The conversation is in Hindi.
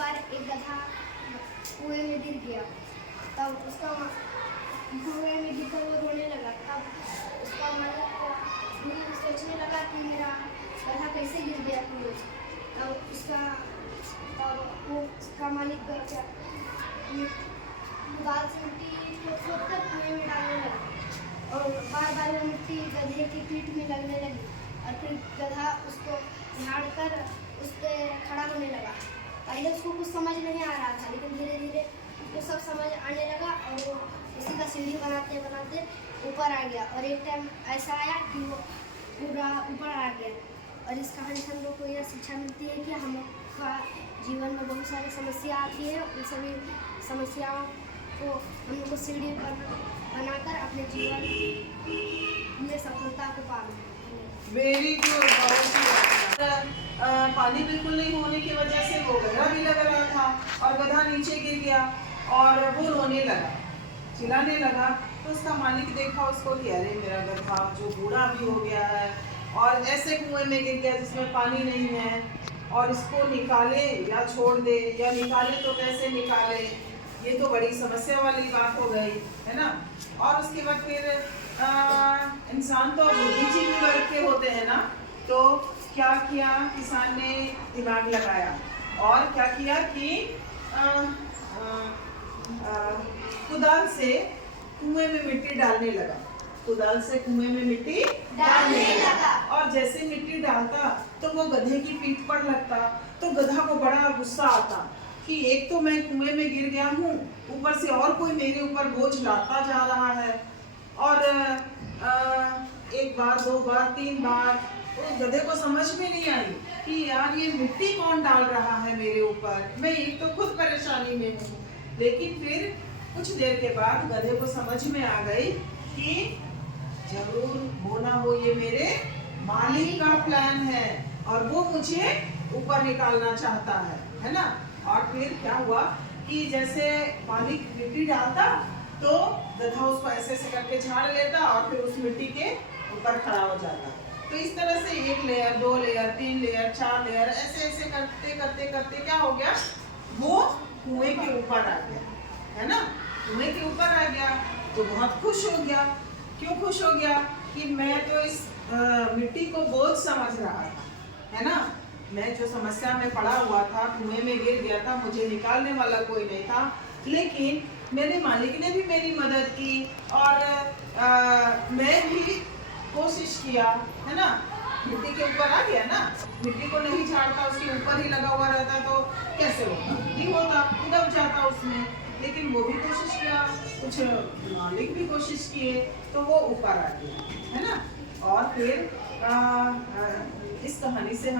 बार एक गधा कुएं में गिर गया। तब उसका कुएं में गिरकर वो रोने लगा। तब उसका मालिक भी सोचने लगा कि मेरा गधा कैसे गिर गया कुएं में। तब उसका मालिक क्या कुदाल से मिट्टी खोद कर कुएं में डालने लगा और बार बार वो मिट्टी गधे की पीठ में लगने लगी और फिर गधा उसको झाड़ कर उस पर खड़ा होने लगा। पहले उसको कुछ समझ नहीं आ रहा था, लेकिन धीरे धीरे उसको सब समझ आने लगा और वो उसी का सीढ़ी बनाते बनाते ऊपर आ गया। और एक टाइम ऐसा आया कि वो पूरा ऊपर आ गया। और इस कहानी से हम लोग को यह शिक्षा मिलती है कि हम लोग का जीवन में बहुत सारी समस्या आती है। उन सभी समस्याओं को हम लोग को सीढ़ी बनाकर अपने जीवन में सफलता को पाना। वेरी गुड, बहुत ही पानी बिल्कुल नहीं होने की वजह से वो गधा भी लग रहा था और गधा नीचे गिर गया और वो रोने लगा, चिल्लाने लगा। तो उसका मालिक देखा उसको कि अरे मेरा गधा जो बूढ़ा भी हो गया है और ऐसे कुएं में गिर गया जिसमें पानी नहीं है, और इसको निकाले या छोड़ दे, या निकाले तो कैसे निकाले, ये तो बड़ी समस्या वाली बात हो गई, है ना। और उसके बाद फिर इंसान तो बुद्धिजीवी वर्ग के होते हैं ना, तो क्या किया किसान ने, दिमाग लगाया और क्या किया कि कुदाल से कुएं में मिट्टी डालने लगा। कुदाल से कुएं में मिट्टी डालने लगा और जैसे मिट्टी डालता तो वो गधे की पीठ पर लगता। तो गधा को बड़ा गुस्सा आता कि एक तो मैं कुएं में गिर गया हूँ, ऊपर से और कोई मेरे ऊपर बोझ लाता जा रहा है। और एक बार, दो बार, तीन बार उस गधे को समझ में नहीं आई कि यार ये मिट्टी कौन डाल रहा है मेरे ऊपर, मैं एक तो खुद परेशानी में हूँ। लेकिन फिर कुछ देर के बाद गधे को समझ में आ गई कि जरूर हो ना हो ये मेरे मालिक का प्लान है और वो मुझे ऊपर निकालना चाहता है ना। और फिर क्या हुआ कि जैसे मालिक मिट्टी डालता तो गधा उसको ऐसे ऐसे करके झाड़ लेता और फिर उस मिट्टी के ऊपर खड़ा हो जाता। तो इस तरह से एक लेयर, दो लेयर, तीन लेयर, चार लेयर, ऐसे ऐसे करते करते करते क्या हो गया, वो कुएं के ऊपर आ गया, है ना। कुएं के ऊपर आ गया तो बहुत खुश हो गया। क्यों खुश हो गया कि मैं तो इस मिट्टी को बोझ समझ रहा था, है ना। मैं जो समस्या में पड़ा हुआ था, कुएं में गिर गया था, मुझे निकालने वाला कोई नहीं था, लेकिन मेरे मालिक ने भी मेरी मदद की और मैं भी कोशिश किया, है ना। मिट्टी के ऊपर आ गया ना, मिट्टी को नहीं झाड़ता, उसके ऊपर ही लगा हुआ रहता तो कैसे होता, नहीं होता, दब जाता उसमें। लेकिन वो भी कोशिश किया, कुछ मालिक भी कोशिश किए, तो वो ऊपर आ गया, है ना। और फिर इस कहानी से हम